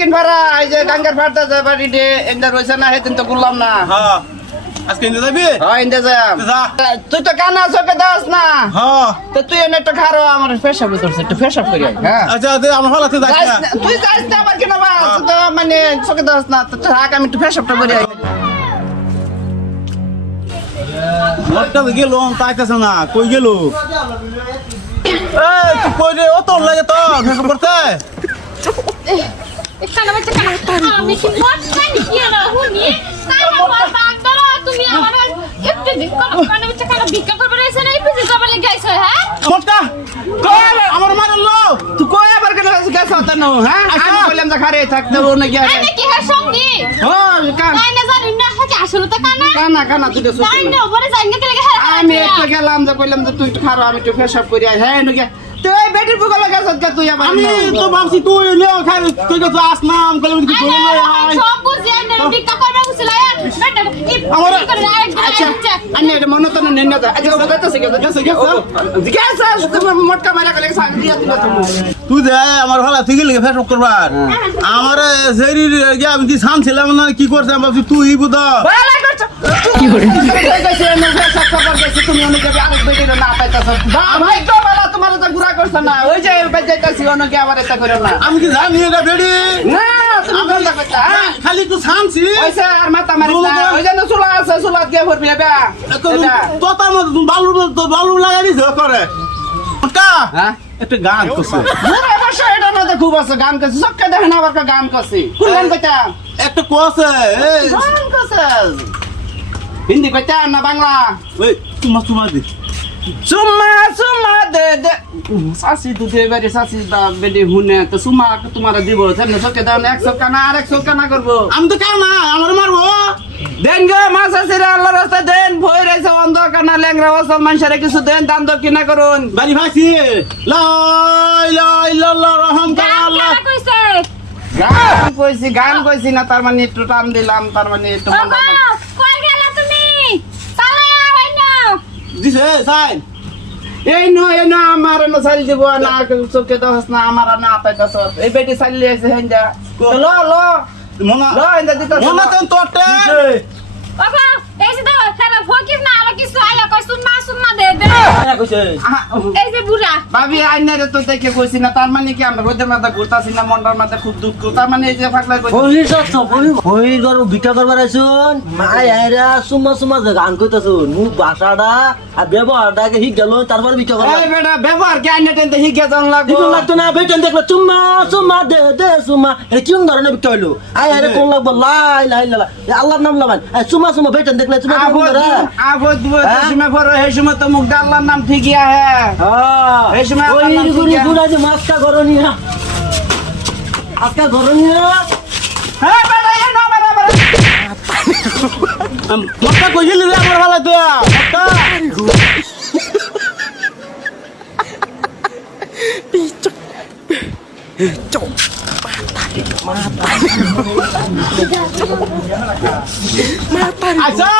দক্ষিণ পাড়া এই যে গাঙ্গার ফাড়তে যায় বাড়িতে এন্ডা রইছে না সেদিন তো বললাম না। হ্যাঁ আজকে ইন্দে যাবি? হ্যাঁ এন্ডা যাম। যা। তুই তো কানা চোখে দাস না। হ্যাঁ তো তুই এনে একটা খারো আমার পেশাব করছে একটু পেশাব করি হ্যাঁ। আচ্ছা আমার ভালো আছে যাস যাইস না। না, তুই যাইস না আবার কেন বা তুই তো মানে চোখে দাস না তো থাক আমি একটু পেশাবটা করি। মোটটা গেল তাইতেছ না কই গেল? এই তুই কই রে অত লাগে তো ফেসব করতে? এখানে বাচ্চা কেন আমি কি মত জানি কি না হুনি তাই আমার বান্দরা তুমি আমার একটু দিক কানে বাচ্চা কেন ভিক্ষা করবে এসে না এই পিছে যাবে গাইছো হ্যাঁ মোটটা কই আমার মারলো? তুই কই আবার কেন গেছ তনু হ্যাঁ? আমি বললাম যে খারে থাকতে ও না গিয়া। আমি কি হ্যাঁ সঙ্গী হ্যাঁ কান তাই না জানি না কি আসলে তো কানা কানা কানা তুই তো তাই না ওরে জানি না লাগে হ্যাঁ আমি একটু গেলাম যে কইলাম যে তুই একটু খারো আমি একটু পেশাব করি হ্যাঁ নগে তুই এই বেটির বুকলা গেছ তুই আবার আমি তো ভাবছি তুই নিও খাই তুই তো যাস না আমি কইলাম কি ধরে লই আয়। সব বুঝি না ভিক্ষা করবে বুঝলা বেটা আমার আচ্ছা আমি এটা মনে তো নেন না আচ্ছা ওটা তো শিখে গেছে গেছে তুমি মোটকা মারা গেলে সাথ দিয়া দিলা তুমি তুই দে আমার ভালো তুই গেলি ফেসব করবার আমার জেরি গিয়া আমি কি ছানছিলাম না কি করছ আমি ভাবছি তুই বুদা বালা করছ কি করে গেছে না পেশাব খবর গেছে তুমি অনেক আরেক বেটির না পাইতাছ ভাই তো বালা তোমার তো গুড়া করছ না ওই যে বেজাইতাছি অনেকে আবার এটা করে না আমি কি জানি এটা বেডি না তুমি বন্ধ করতা খালি তো ছানছি ওইসে আর মাথা মারিস না ওই যে চুলা আছে চুলা দিয়ে ভরবি এটা তোতার মধ্যে বালু লাগাই দিছ করে কা হ্যাঁ একটা গান করছে পুরো বছর এটা মধ্যে খুব আছে গান করছে সবকে দেখেন আবার গান করছে কোন গান কইতা একটা কোসে এই গান করছে হিন্দি কইতা না বাংলা ওই তোমা দি সুমা সুমা দে দে সাসি তুই এবারে সাসি দা বেডি হুনে তো সুমা তোমারে দিব তেমন সবকে দাও 100 কানা আর 100 কানা করব আমি তো কাও না আমার মারবো দেন গো মাছ আছে রে আল্লাহর রাস্তায় দেন ভয় রইছে অন্ধ কানা ল্যাংরা ওসল মানুষের কিছু দেন দান দক্ষিণা করুন বাড়ি ভাইছি লা ইলাহা ইল্লাল্লাহ রহম আল্লাহ কইছে গান কইছি না তার মানে একটু টান দিলাম তার মানে একটু বাবা কই গেলা তুমি চালা আই না দিছে সাইন এই ন আমার ন সাইল দিব না চোখে দহস না আমার না আপাইতাছ এই বেটি সাইল আছে হেন্দা ল ল মনা ল হেন্দা দিতাছ মনা তেন তোটে বাবা এই যে দাও খেলা ফকির না আর কিছু আইলা কই সুন্না দে দে এই যে বুড়া ভাবি আইনারে তো দেখে কইছি না তার মানে কি আমরা রোদের মাথা ঘুরতাছি না মন্ডার মাথা খুব দুঃখ তার মানে এই যে ফাকলা কইছি বহির যাচ্ছ বহির গরু ভিক্ষা করবার আইছুন মাই আইরা সুমা যে গান কইতাছুন মুখ ভাষাটা আর ব্যবহারটাকে হিক গেল তারপর ভিক্ষা করবা এই বেটা ব্যবহার কি আইনা টেনতে শিখে জান লাগবো দিন লাগতো না বেটেন দেখলো চুম্মা দে চুম্মা এটা কিউন ধরনের ভিক্ষা হইলো আইরা কোন লাগবো লাই আল্লাহর নাম লাগান চুম্মা বেটেন দেখলে চুম্মা কোন ধরে আবদ সময় পর এই সময় তো মুখ আল্লাহর নাম ঠিকই আহে এই সময় ওই আল্লাহর নাম গুরি ঠিকই গুড়া যে মাছটা গরনিয়া আজকা গরনিয়া হ্যাঁ বেটা এ না বেটা মক্কা কই গেলি রে আমার ভালো তো মক্কা আচ্ছা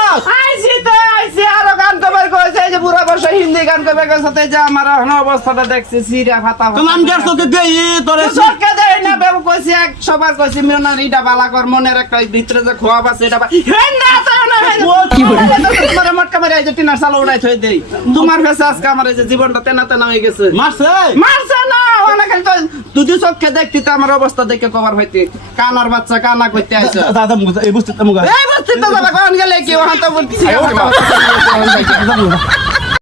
আইছি আরো গান কবার কইছে যে পুরো বর্ষ হিন্দি গান কবে সাথে যে আমার এখন অবস্থাটা দেখছি সিরা ফাতা তো নাম গেছ তোকে দেই তোরে সরকে দেই না বেব কইছি এক সবার কইছি মনের ইটা বালা কর মনের একটা ভিতরে যে খোয়াব আছে এটা হে না তো না কি বলে তোমার মটকা মারি আইছে টিনার সাল উড়াই থই দেই তোমার কাছে আজকে আমার এই যে জীবনটা তেনা হয়ে গেছে মারছে মারছে না অনেক তো দুদি চোখে দেখতি তো আমার অবস্থা দেখে কবার হইতে কানার বাচ্চা কানা কইতে আইছে দাদা মুখ এই বুঝতে মুখ এই বস্তি তো যাবা কোন গেলে কি ওখান তো বলছি